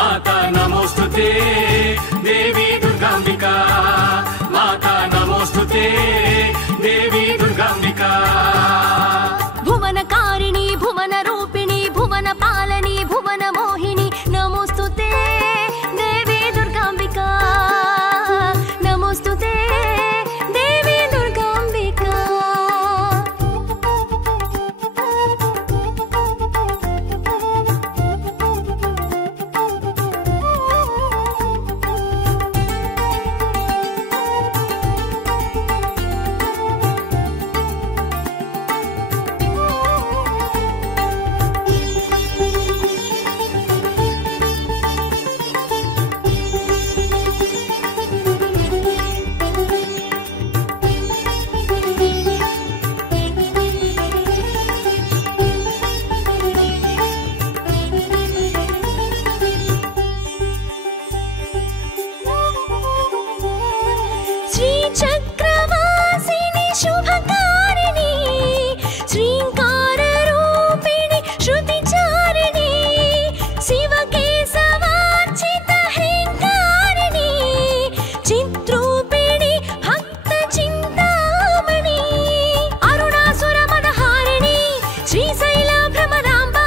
माता नमोस्तुते देवी दुर्गांबिका माता नमोस्तुते देवी दुर्गांबिका भुवनकारिणी भुवन रूपिणी भुवन पालनी भुवन मोहिनी नमोस्तुते देवी दुर्गांबिका नमोस्तुते देवी दुर्गांबिका चक्रवासिनी शुभकारिणी श्रींकार रूपिणी श्रुतिचारिणी शिवकेशवार्चित हेंकारिणी चित्रूपिणी भक्त चिंतामणि अरुणासुर मनहारिणी श्रीशैल भ्रमरांबा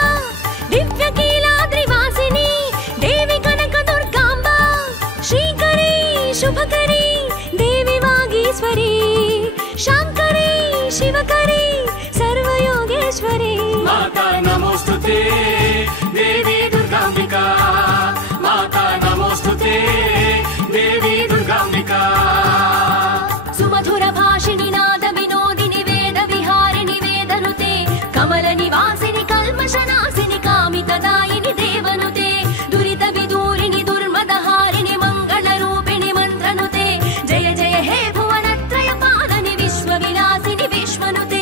दिव्यकीलाद्रिवासिनी देवी कनक दुर्गांबा श्रीकरी शुभकरी शांकरी शिवकरी सर्वयोगेश्वरी माता नमोस्तुते देवी दुर्गांबिका माता नमोस्तुते देवी दुर्गांबिका सुमधुर भाषिणी नाद विनोदिनी वेद विहारिणी वेदनुते कमल निवासिनी कल्मषनाशिनी कामितदायिनी देवनुते दुरित विदूरिणी दुर्मदहारिणी मंगल रूपिणी मंत्रनुते जय जय हे भुवनत्रय पादनि विश्वविलासिनि विश्वनुते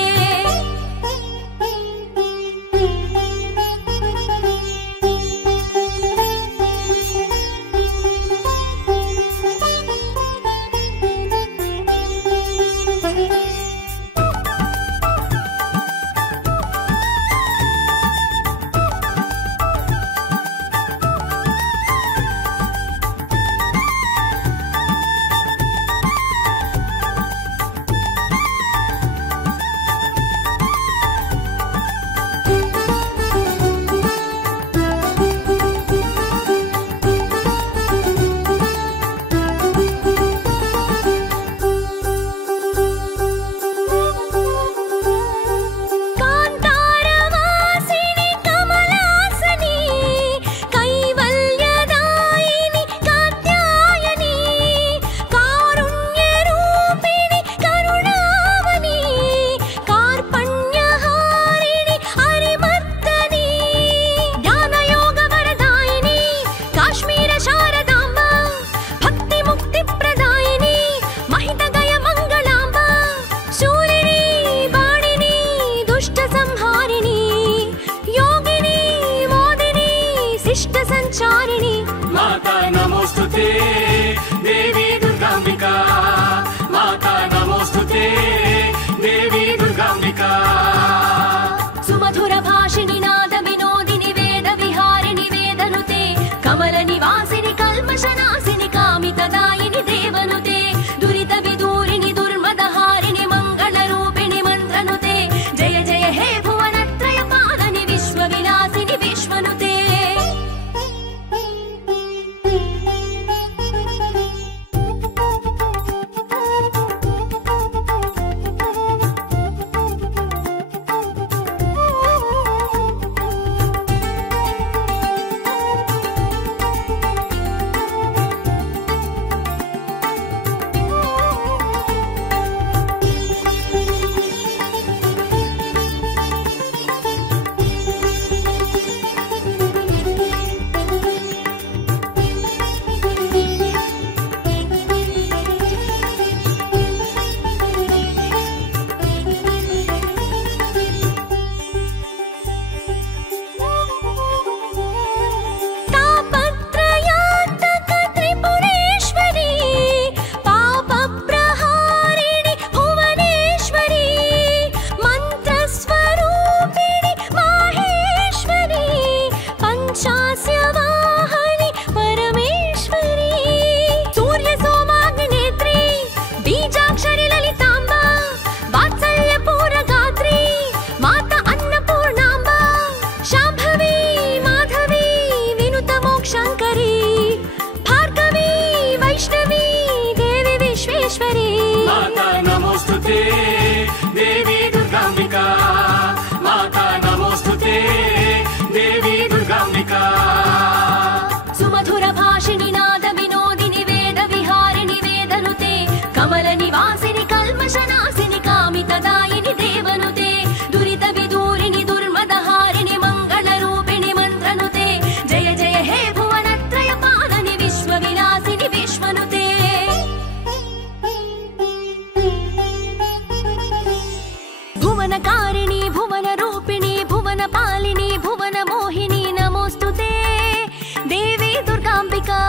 माता नमोस्तुते देवी दुर्गांबिका माता नमोस्तुते देवी दुर्गांबिका सुमधुर भाषिणी नाद विनोदिनी वेद विहारिणी वेदनुते कमल निवासिनी कल्मषनाशिनी कामितदायिनी देवनुते दुरित विदूरिणी दुर्मदहारिणी मंगल रूपिणी मंत्रनुते जय जय हे भुवनत्रय पादनि विश्वविलासिनि विश्वनुते नमोस्तुते देवी दुर्गाम्बिका माता नमोस्तुते देवी दुर्गाम्बिका सुमधुर भाषिणि नाद विनोदिनि वेद विहारिणि वेदनुते कमल निवासिनि कल्मषनाशिनि कामितदायिनि देवनुते दुरित विदूरिणि दुर्मदहारिणि मंगल रूपिणि मंत्रनुते जय जय हे भुवनत्रय पालनि विश्वविलासिनि विश्वनुते भुवनकारिणि भुवन रूपिणि भुवन पालिनि भुवन मोहिनी नमोस्तुते देवी दुर्गाम्बिका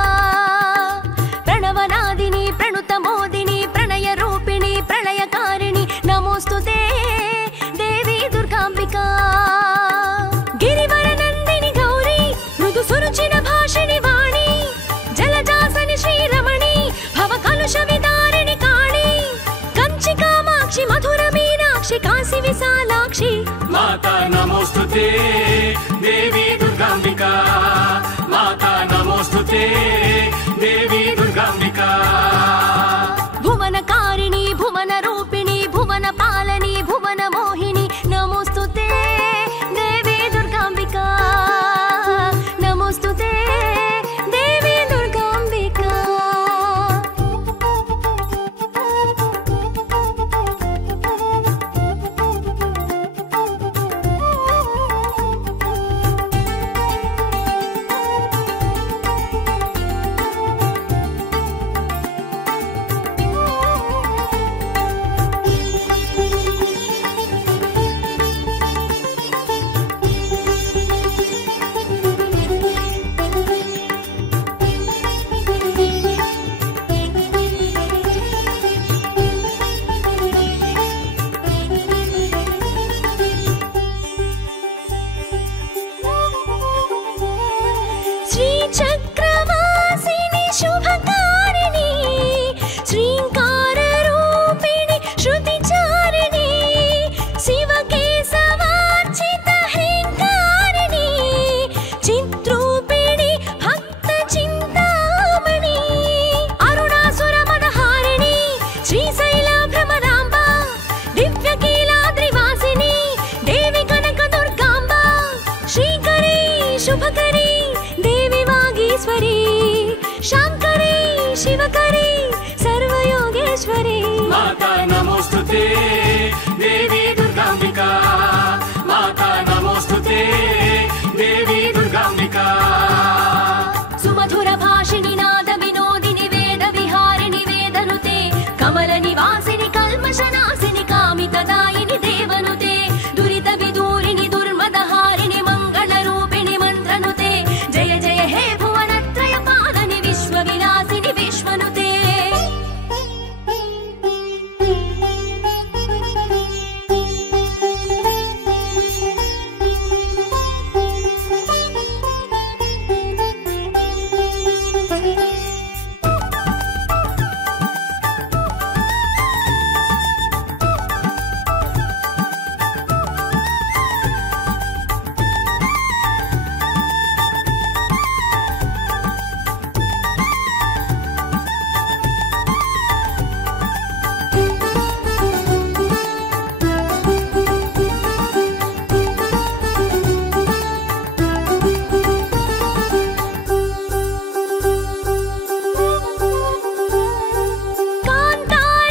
प्रणवनादिनी प्रणुत मोदिनी प्रणय रूपिणी प्रलयकारिणि नमोस्तुते देवी दुर्गाम्बिका गिरिवर नंदिनि गौरी मृदु सुरुचिर भाषिणि वाणी जलजासनि श्रीरमणी भव कलुष विदारिणि काणी कंचि कामाक्षि मधुर मीनाक्षि काशी विशालाक्षि माता नमोस्तुते देवी दुर्गाम्बिका माता नमोस्तुते देवी दुर्गाम्बिका भुवनकारिणि भुवन रूपिणि भुवन पालनि भुवन मोहिनी नमोस्तुते देवी दुर्गाम्बिका नमोस्तुते देवी दुर्गाम्बिका श्रीचक्रवासिनि शुभकारिणि श्रींकाररूपिणि श्रुतिचारिणि शिवकेशवार्चित ह्रींकारिणि चित्रूपिणि भक्तचिन्तामणि अरुणासुरमदहारिणि श्रीशैलभ्रमराम्बा दिव्यकीलाद्रिवासिनि देवी कनकदुर्गाम्बा श्रीकरी शुभकरी देवी वागीश्वरी शांकरी शिवकरी सर्वयोगेश्वरी माता नमोस्तुते देवी दुर्गाम्बिका माता नमोस्तुते देवी दुर्गाम्बिका सुमधुर भाषिणि नाद विनोदिनि वेद विहारिणि वेदनुते कमल निवासिनि कल्मषनाशिनि कामितदायिनि देवनुते दुरित विदूरिणि दुर्मदहारिणि मंगल रूपिणि मंत्रनुते जय जय हे भुवनत्रय पालनि विश्वविलासिनि विश्वनुते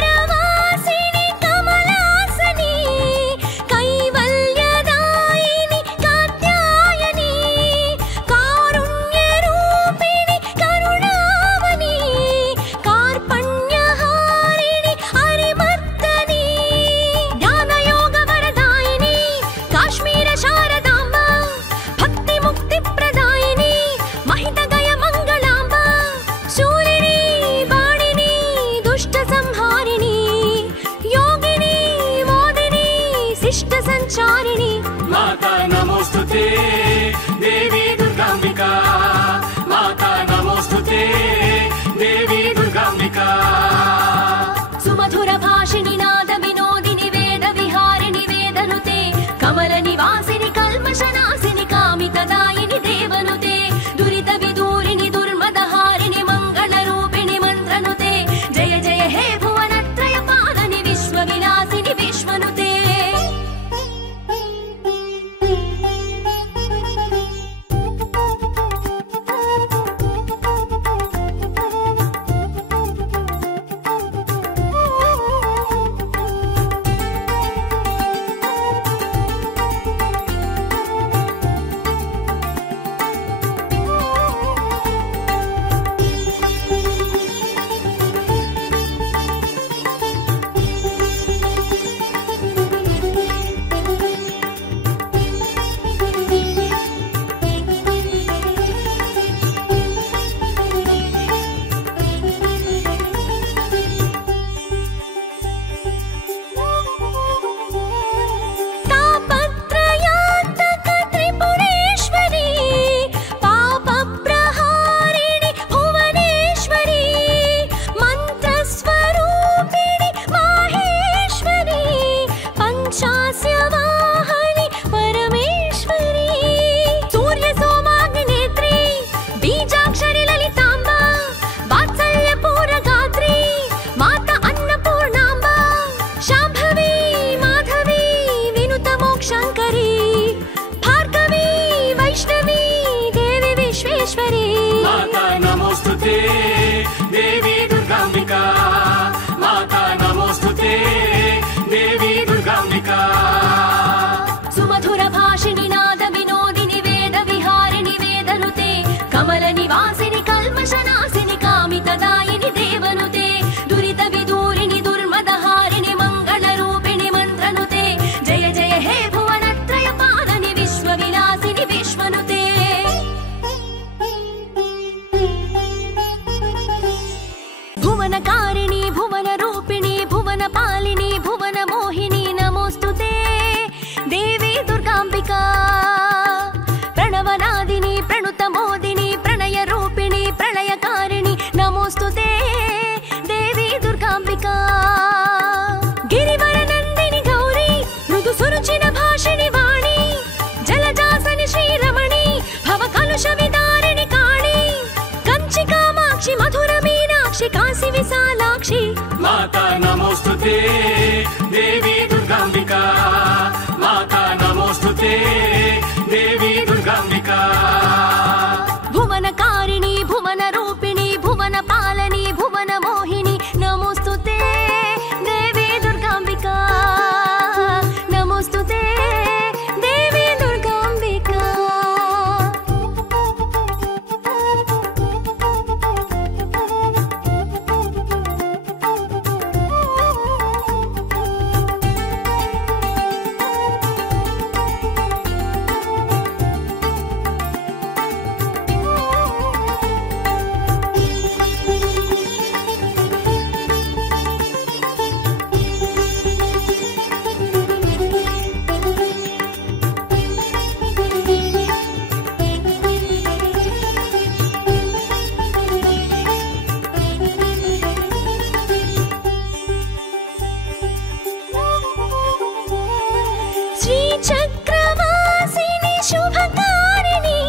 कान्तारवासिनि कमलासनि कैवल्यदायिनि कात्यायनि कारुण्यरूपिणि करुणावनि कार्पण्यहारिणि हरिमर्दनि ज्ञानयोगवरदायिनि काश्मीर शारदाम्बा भक्तिमुक्तिप्रदायिनि महितगय मङ्गलाम्बा शूलिनी बाणिनी दुष्टसंहारिणि योगिनी मोदिनी शिष्टसञ्चारिणि माता नमोस्तुते देवी दुर्गाम्बिका माता नमोस्तुते देवी दुर्गाम्बिका सुमधुर भाषिणि नाद विनोदिनि वेद विहारिणि वेदनुते कमल निवासिनि कल्मषनाशिनि कामितदायिनि देवनुते दुरित विदूरिणि दुर्मदहारिणि मंगल रूपिणि मंत्रनुते जय जय हे भुवनत्रय पालनि विश्वविलास माता नमोस्तुते देवी दुर्गांबिका माता नमोस्तुते देवी दुर्गांबिका सुमधुर भाषिणि नाद विनोदिनि वेद विहारिणि वेदनुते कमल निवासिनि कल्मषनाशिनि कामितदायिनि देवनुते दुरित विदूरिणि दुर्मदहारिणि मंगल रूपिणि मंत्रनुते जय जय हे भुवनत्रय पालनि विश्वविलासिनि विश्वनुते भुवनकारिणि भुवन रूपिणि भुवन पालिनि भुवन मोहिनी नमोस्तुते देवी दुर्गांबिका प्रणवनादिनी प्रणुत मोदिनी प्रणय रूपिणी प्रलयकारिणि नमोस्तुते देवी दुर्गांबिका गिरिवर नंदिनि गौरी मृदु सुरुचिन भाषिणि वाणी जलजासनि श्रीरमणी भव कलुष विदारिणि काणी कंचि कामाक्षि मधुर मीनाक्षि काशी विशालाक्षि माता नमोस्तुते देवी दुर्गांबिका माता नमोस्तुते देवी दुर्गांबिका भुवनकारिणि भुवन रूपिणि भुवन पालनि भुवन मोहिनी नमोस्तुते देवी दुर्गांबिका नमोस्तुते देवी दुर्गांबिका श्रीचक्रवासिनि शुभकारिणि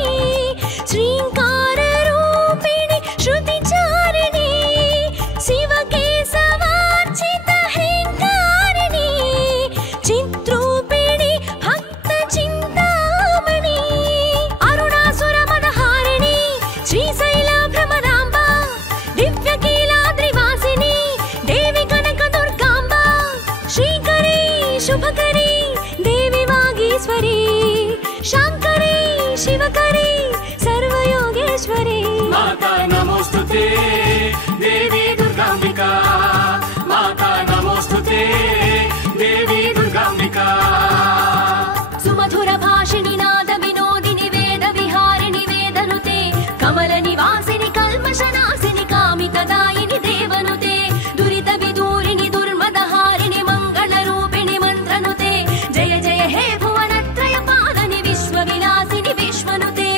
श्रींकाररूपिणि श्रुतिचारिणि शिवकेशवार्चित ह्रींकारिणि चित्रूपिणि भक्तचिन्तामणि अरुणासुरमदहारिणि श्रीशैलभ्रमराम्बा दिव्यकीलाद्रिवासिनि देवी कनकदुर्गाम्बा श्रीकरी शुभकरी देवी वागीश्वरी शांकरी शिवकरी सर्वयोगेश्वरी माता नमोस्तुते देवी दुर्गांबिका माता नमोस्तुते देवी दुर्गांबिका सुमधुर भाषिणि नाद विनोदिनि वेद विहारिणि वेदनुते कमल निवासिनि कल्मषनाशिनि कामितदायिनि देवनुते दुरित विदूरिणि दुर्मदहारिणि मंगल रूपिणि मंत्रनुते जय जय हे भुवनत्रय पालनि विश्वविलासिनि विश्वनुते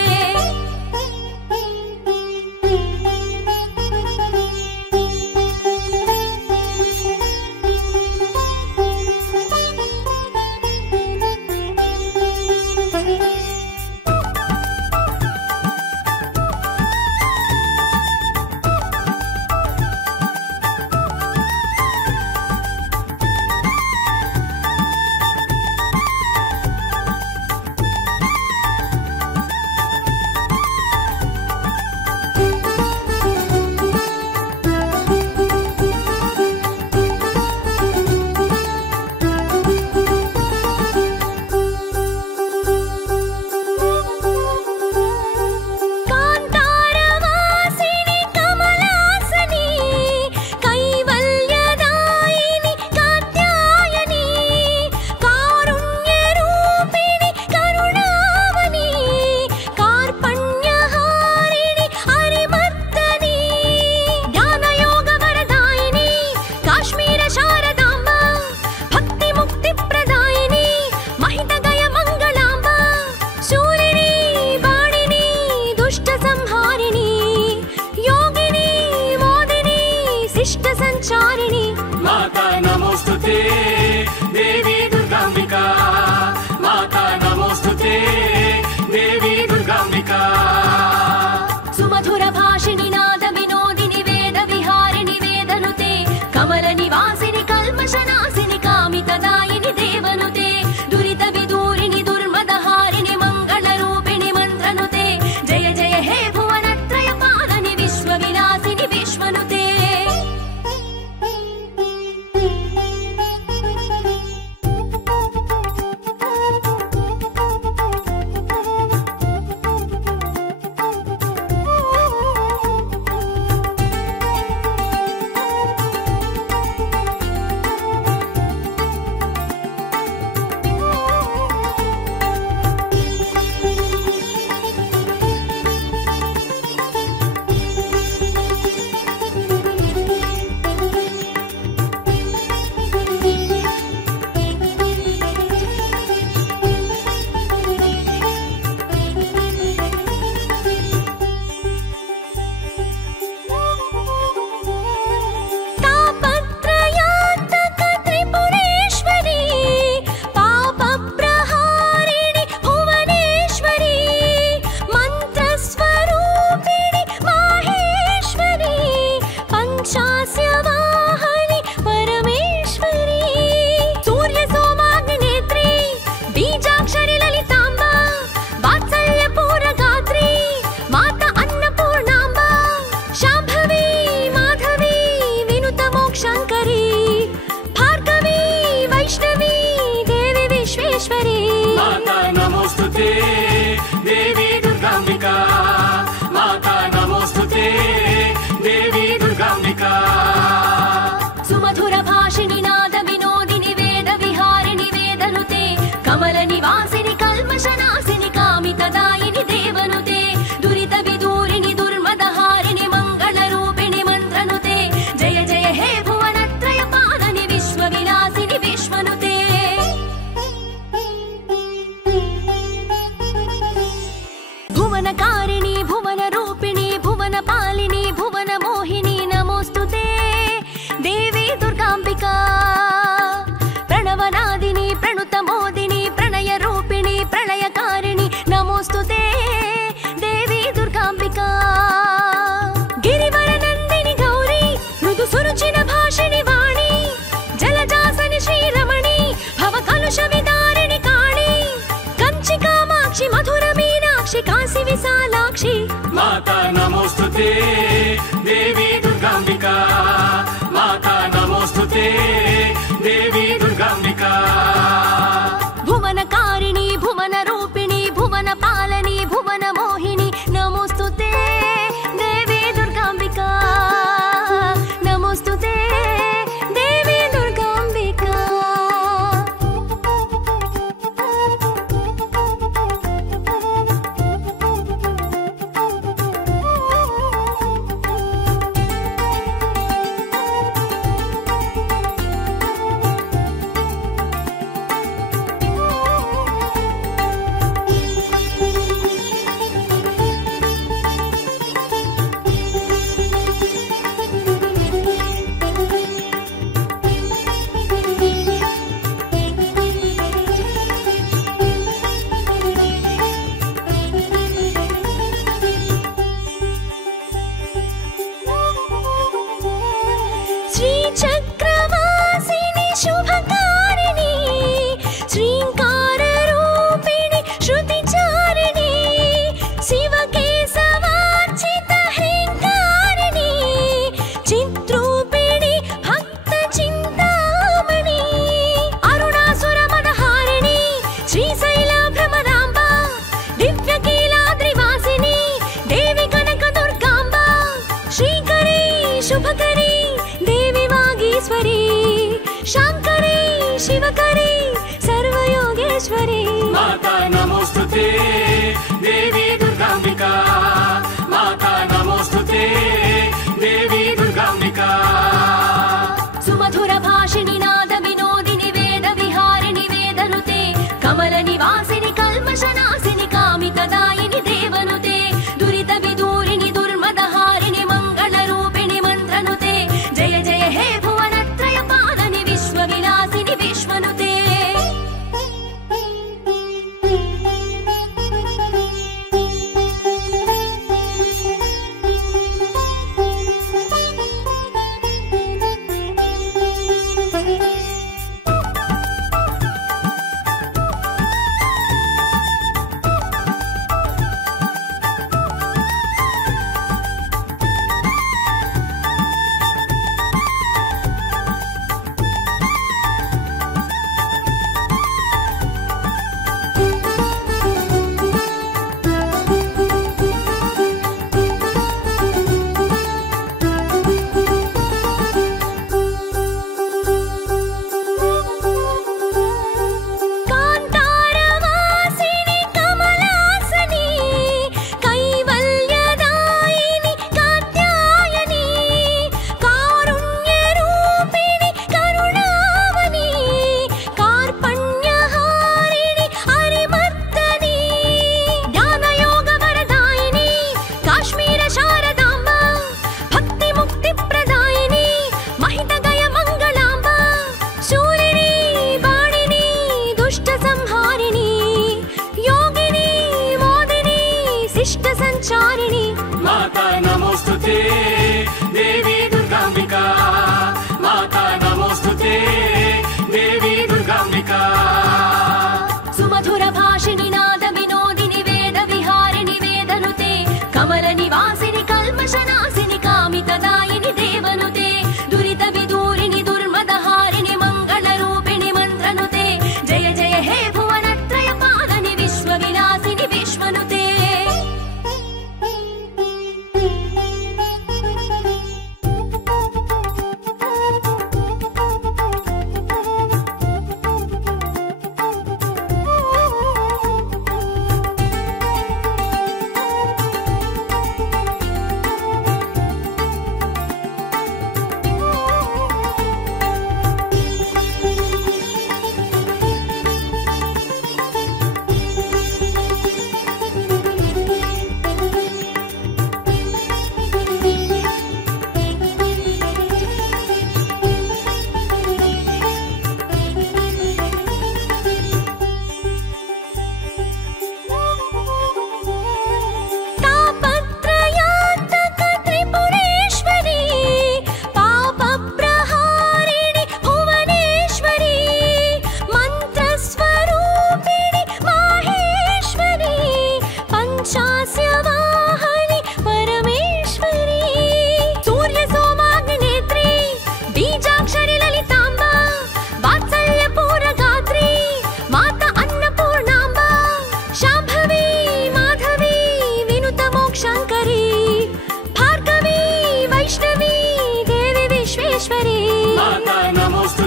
जय जय हे भुवनत्रय నమోస్తుతే దేవి దుర్గాంబికా మాతా నమోస్తుతే దేవి దుర్గాంబికా భువనకారిణి భువన రూపిణి భువన పాలని భువన మోహిని నమోస్తుతే దేవి దుర్గాంబికా నమోస్తుతే దేవి దుర్గాంబికా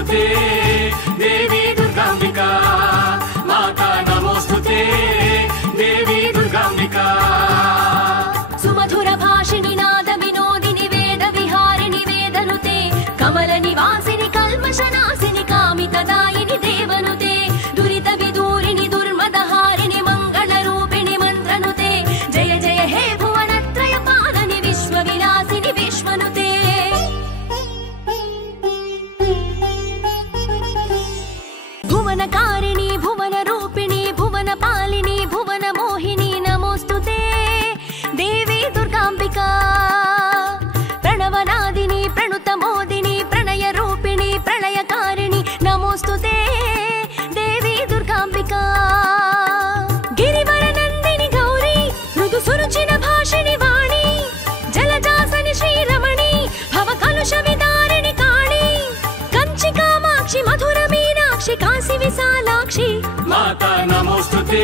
नमोस्तुते देवी दुर्गांबिका माता नमोस्तुते देवी दुर्गांबिका सुमधुर भाषिणि नाद विनोदिनि वेद विहारिणि वेदनुते कमल निवासिनि कल्मषनाशिनि कामितदायिनि देवनुते दुरित विदूरिणि दुर्मदहारिणि मंगल रूपिणि मंत्रनुते जय जय हे भुवनत्रय पालनि विश्वविलासिनि विश्वनुते भुवनकारिणि भुवन रूपिणि भुवन पालिनि भुवन मोहिनी नमोस्तुते देवी दुर्गांबिका प्रणवनादिनी प्रणुत मोदिनी प्रणय रूपिणी प्रलयकारिणि नमोस्तुते देवी दुर्गांबिका गिरिवर नंदिनि गौरी मृदु सुरुचिन भाषिणि वाणी जलजासनि श्रीरमणी भव कलुष विदारिणि काळी कंचि कामाक्षि मधुर मीनाक्षि काशी विशालाक्षि माता नमोस्तुते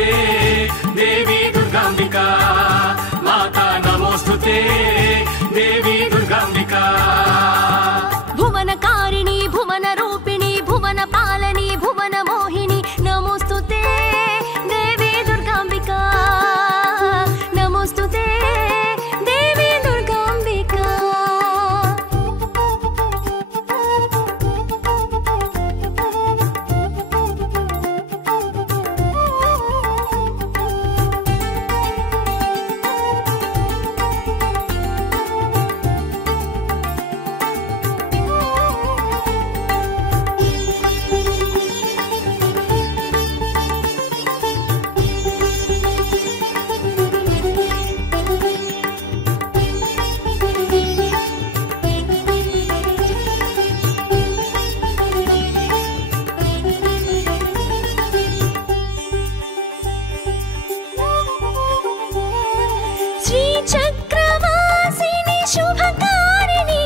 देवी दुर्गांबिका माता नमोस्तुते देवी दुर्गांबिका भुवनकारिणि भुवन रूपिणि भुवन पालनि भुवन मोहिनी नमोस्तुते देवी दुर्गांबिका नमोस्तुते देवी दुर्गांबिका श्रीचक्रवासिनि शुभकारिणि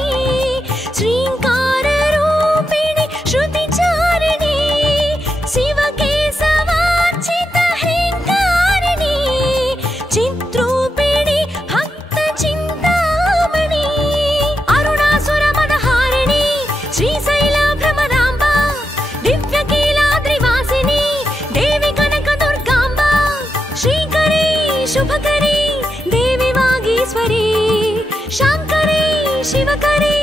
श्रींकाररूपिणि श्रुतिचारिणि शिवकेशवार्चित ह्रींकारिणि चित्रूपिणि भक्तचिन्तामणि अरुणासुरमदहारिणि श्रीशैलभ्रमराम्बा दिव्यकीलाद्रिवासिनि देवी कनकदुर्गाम्बा श्रीकरी शुभकरी देवी वागीश्वरी शांकरी शिवकरी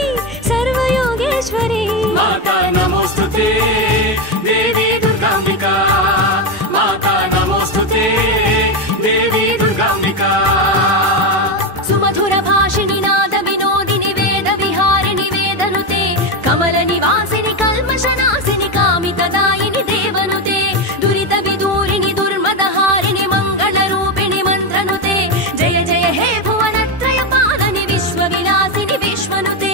सर्वयोगेश्वरी माता नमोस्तुते देवी दुर्गांबिका माता नमोस्तुते देवी दुर्गांबिका सुमधुर भाषिणि नाद विनोदिनि वेद विहारिणि वेदनुते कमल निवासिनि कल्मषनाशिनि कामितदायिनि देवनुते दुरित विदूरिणि दुर्मदहारिणि मंगल रूपिणि मंत्रनुते जय जय हे भुवनत्रय पालनि विश्वविलासिनि विश्वनुते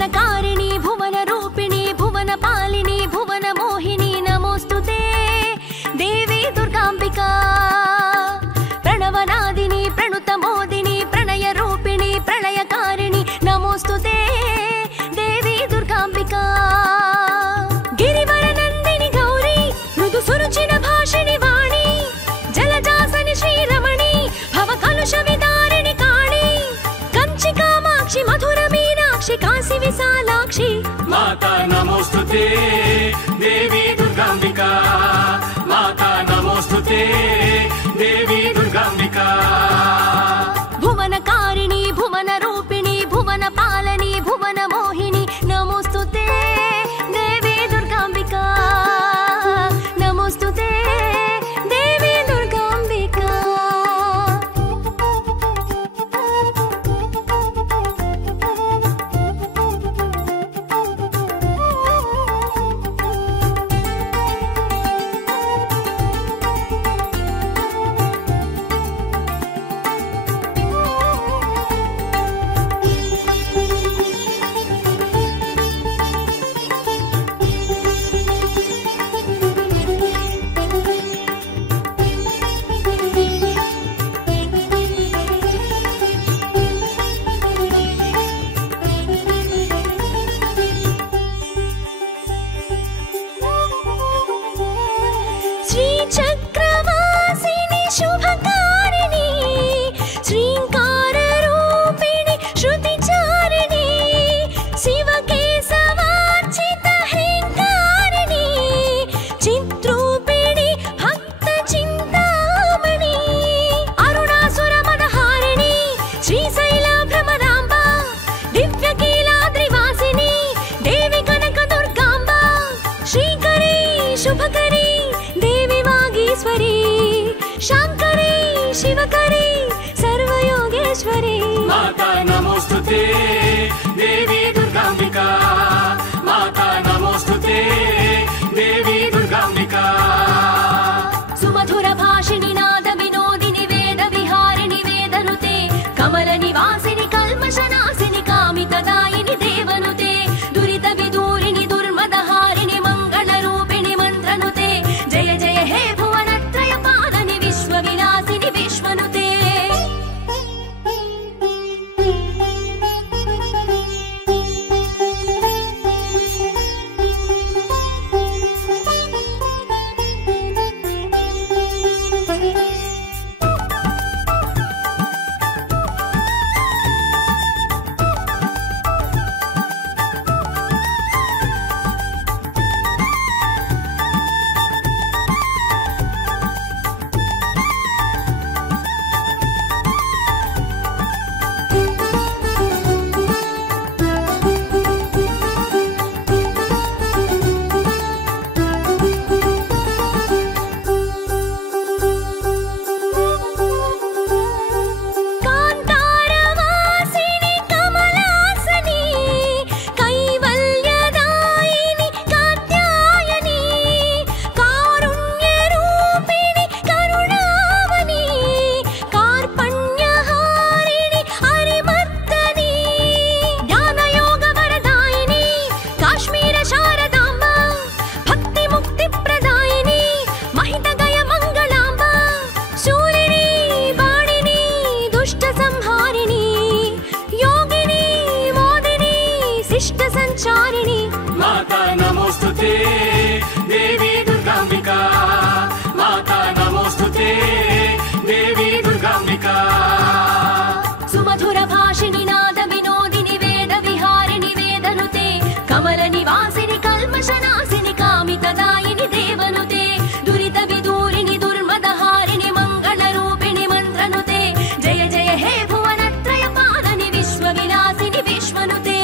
भुवनकारिणी भुवनरूपिणी भुवनपालिनी भुवनमोहिनी नमोस्तुते देवी दुर्गाम्बिका प्रणवनादिनी प्रणुतमोदिनी प्रणयरूपिणी प्रलयकारिणी नमोस्तुते देवी दुर्गाम्बिका गिरिवरनन्दिनि गौरी मृदुसुरुचिर भाषिणि वाणी जलजासनि श्रीरमणी भवकलुषविदारिणि काणी कंचि कामाक्षि मधुर मीनाक्षि काशी विशालाक्षि माता नमोस्तुते देवी दुर्गाम्बिका माता नमोस्तुते देवी दुर्गाम्बिका भुवनकारिणी भुवनरूपिणी भुवनपालिनी भुवनमोहिनी नमोस्तुते देवी दुर्गाम्बिका नमोस्तुते देवी दुर्गाम्बिका श्रीचक्रवासिनी शुभकारिणी श्रींकाररूपिणी श्रुतिचारिणी शिवकेशवार्चित ह्रींकारिणी चित्रूपिणी भक्तचिन्तामणि अरुणासुरमदहारिणी श्रीशैलभ्रमराम्बा दिव्यकीलाद्रिवासिनी देवी कनकदुर्गाम्बा श्रीकरी शुभकरी देवी शांकरी शिवकरी सर्वयोगेश्वरी माता नमोस्तुते देवी दुर्गाम्बिका माता नमोस्तुते देवी दुर्गाम्बिका सुमधुर भाषिणि नाद विनोदिनि वेद विहारिणि वेदनुते कमल निवासिनि कल्मषनाशिनि कामितदायिनि देवनुते दुरित विदूरिणि दुर्मदहारिणि मंगलरूपिणि मंत्रनुते जय जय हे भुवनत्रय पालनि विश्वविलासिनि विश्वनुते माता नमोस्तुते देवी दुर्गाम्बिका माता नमोस्तुते देवी दुर्गाम्बिका सुमधुर भाषिणि नाद विनोदिनि वेद विहारिणि वेदनुते कमल निवासिनि कल्मषनाशिनि कामितदायिनि देवनुते दुरित विदूरिणि दुर्मदहारिणि मंगलरूपिणि मंत्रनुते जय जय हे भुवनत्रय पालनि विश्वविलासिनि विश्वनुते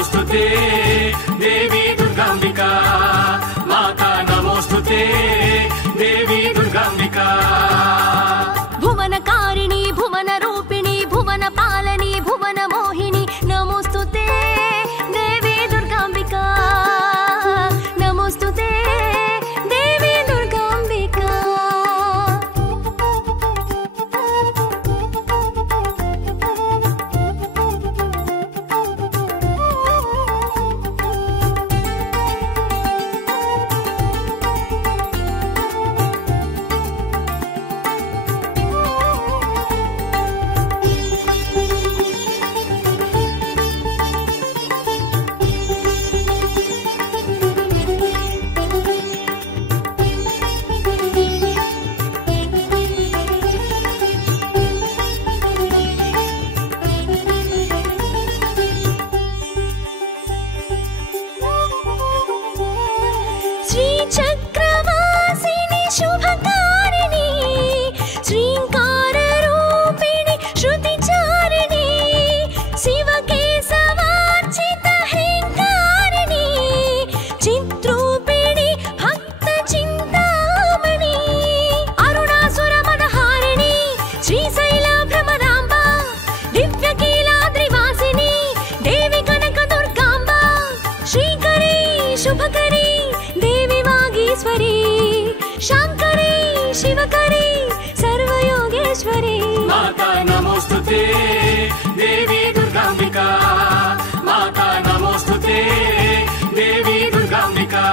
नमोस्तुते देवी दुर्गांबिका माता नमोस्तुते देवी दुर्गांबिका भुवनकारिणी भुवन रूपिणी भुवन पालनी भुवन मोहिनी नमोस्तुते देवी दुर्गांबिका नमोस्तुते देवी दुर्गांबिका चक्रवासिनी शुभकारिणी श्रींकार रूपिणी श्रुतिचारिणी शिवकेशवार्चित ह्रींकारिणी चित्रूपिणी भक्त चिंतामणि अरुणासुर मदहारिणी श्रीशैल भ्रमरांबा दिव्यकीलाद्रिवासिनी देवी कनक दुर्गांबा श्रीकरी शुभकरी शांकरी शिवकरी सर्वयोगेश्वरी माता नमोस्तुते देवी दुर्गांबिका माता नमोस्तुते देवी दुर्गांबिका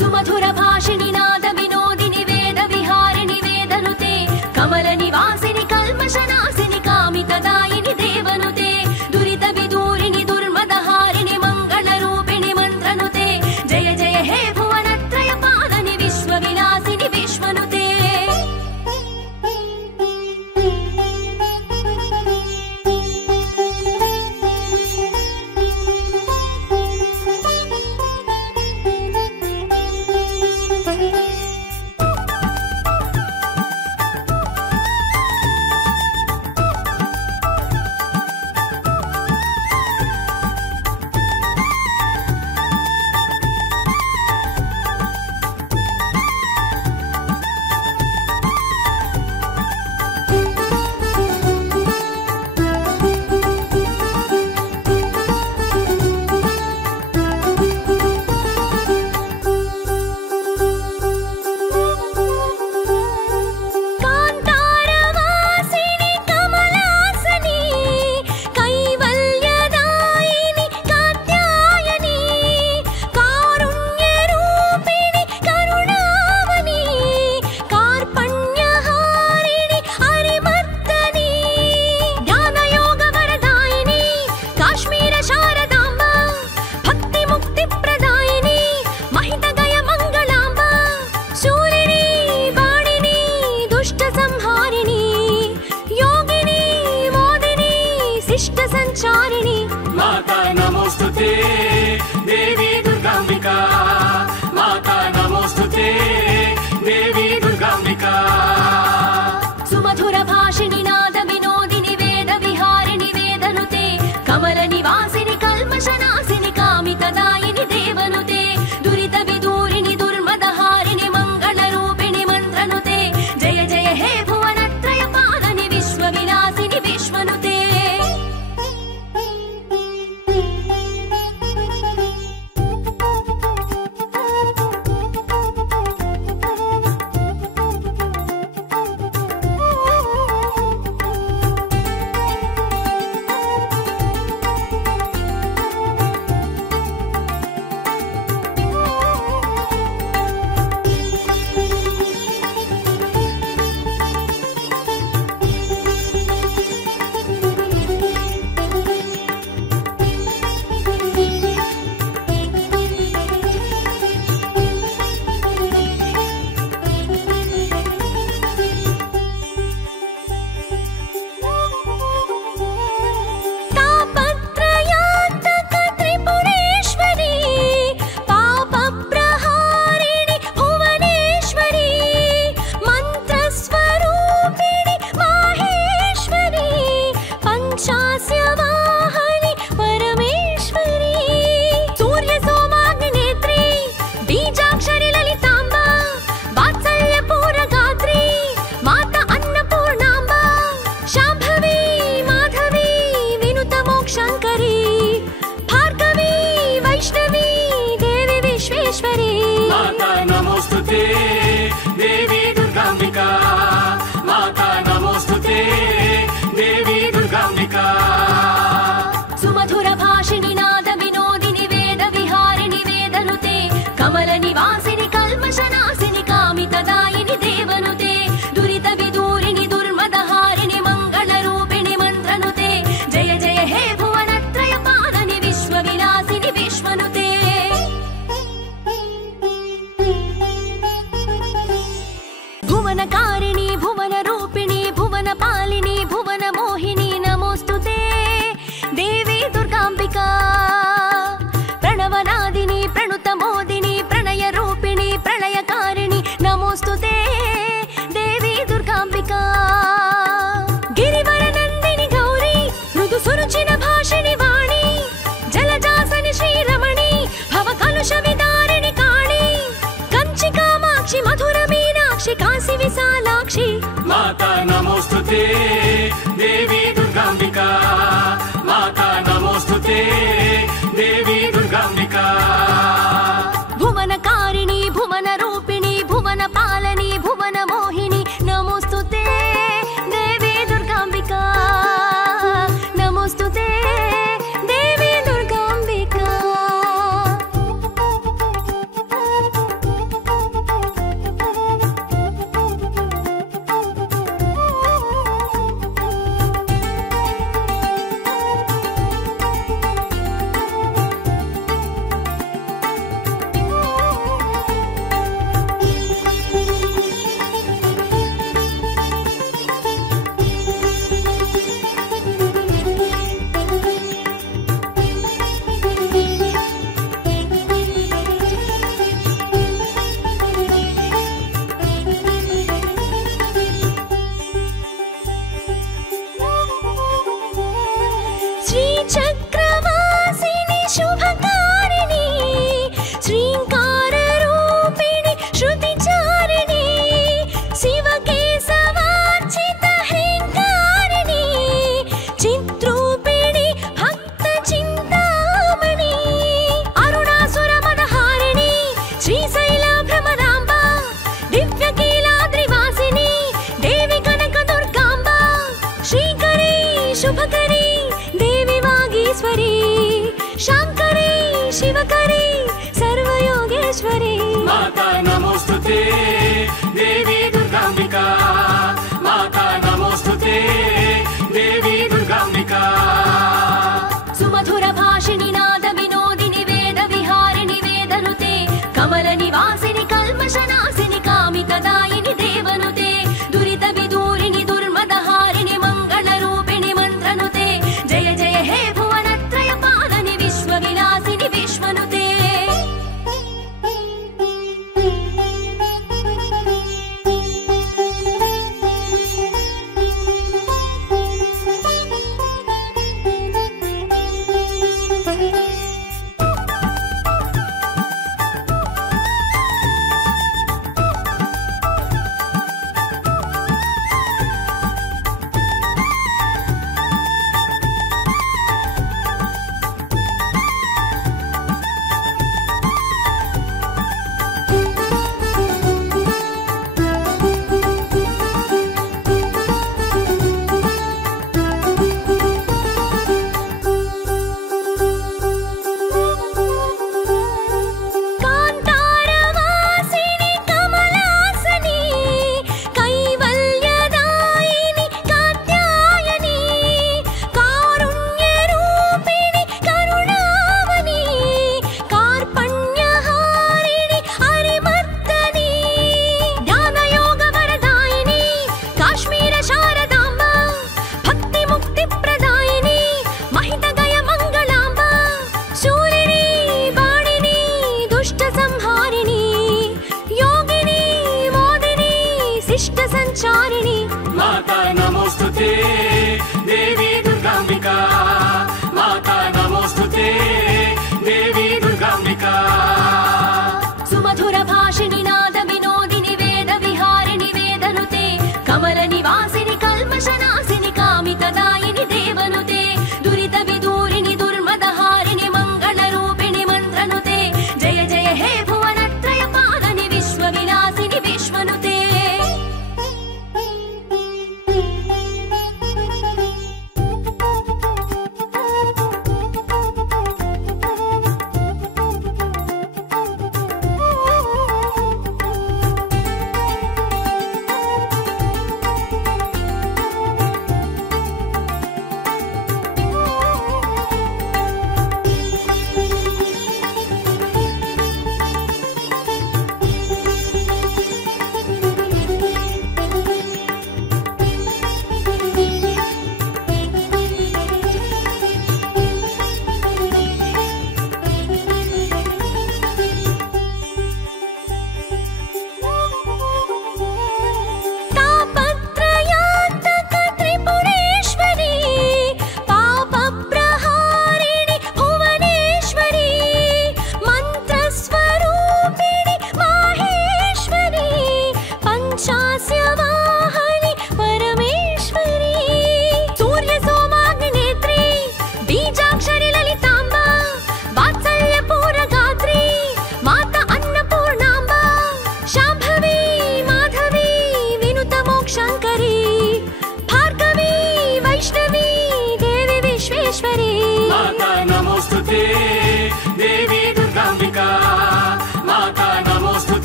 सुमधुर भाषिणी नाद विनोदिनी वेद विहारिणी वेदनुते कमल निवासिनी कल्मषनाशिनी कामितदायिनी देवनुते दुरित विदूरिणी दुर्मदहारिणी मंगल रूपिणी मंत्रनुते जय जय हे भुवनत्रय पादनि विश्वविलासिनि विश्वनुते माता नमोस्तुते देवी दुर्गांबिका माता नमोस्तुते देवी दुर्गांबिका सुमधुर भाषिणी नाद विनोदिनी वेद विहारिणी वेदनुते कमल निवासिनी कल्मषनाशिनी कामितदायिनी देवनुते दुरित विदूरिणी दुर्मदहारिणी मंगल रूपिणी मंत्रनुते जय जय हे भुवनत्रय पादनि विश्वविलासिनि विश्वनुते माता नमोस्तुते देवी दुर्गांबिका माता नमोस्तुते देवी दुर्गांबिका सुमधुर भाषिणि नाद विनोदिनि वेद विहारिणि वेदनुते कमल निवासिनि कल्मषनाशिनि कामितदायिनि देवनुते दुरित विदूरिणि दुर्मदहारिणि मंगल रूपिणि मंत्रनुते जय जय हे भुवनत्रय पालनि विश्वविलासिनि विश्वनुते भुवनकारिणि भुवन रूपिणि भुवन पालिनि भुवन मोहिनी नमोस्तुते देवी दुर्गांबिका प्रणवनादिनी प्रणुत मोदिनी प्रणय रूपिणी प्रलयकारिणि नमोस्तुते देवी दुर्गांबिका गिरिवर नंदिनि गौरी मृदु सुरुचिन भाषिणि वाणी जलजासनि श्रीरमणी भव कलुष विदारिणि काणी कंचि कामाक्षि मधुर मीनाक्षि काशी विशालाक्षि माता नमोस्तुते देवी दुर्गांबिका माता नमोस्तुते देवी दुर्गांबिका भुवनकारिणि भुवन रूपिणि भुवन पालनि भुवन मोहिनी नमोस्तुते देवी दुर्गांबिका नमोस्तुते देवी दुर्गांबिका श्रीचक्रवासिनि शुभकारिणि श्रींकाररूपिणि श्रुतिचारिणि शिवकेशवार्चित ह्रींकारिणि चित्रूपिणि भक्तचिन्तामणि अरुणासुरमदहारिणि श्रीशैलभ्रमराम्बा दिव्यकीलाद्रिवासिनि देवी कनकदुर्गाम्बा श्रीकरी शुभकरी देवी वागीश्वरी शांकरी शिवकरी सर्वयोगेश्वरी माता नमोस्तुते देवी दुर्गांबिका माता नमोस्तुते देवी दुर्गांबिका सुमधुर भाषिणि नाद विनोदिनि वेद विहारिणि वेदनुते कमल निवासिनि कल्मषनाशिनि कामितदायिनि देवनुते दुरित विदूरिणि दुर्मदहारिणि मंगल रूपिणि मंत्रनुते जय जय हे भुवनत्रय पालनि विश्वविलासिनि विश्वनुते जय जय हे भुवनत्रय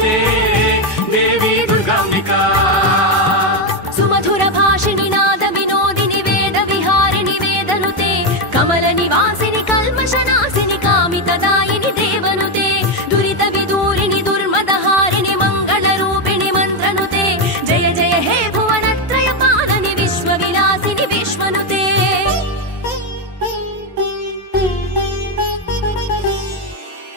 नमोस्तुते देवी दुर्गाम्बिका सुमधुर भाषिणि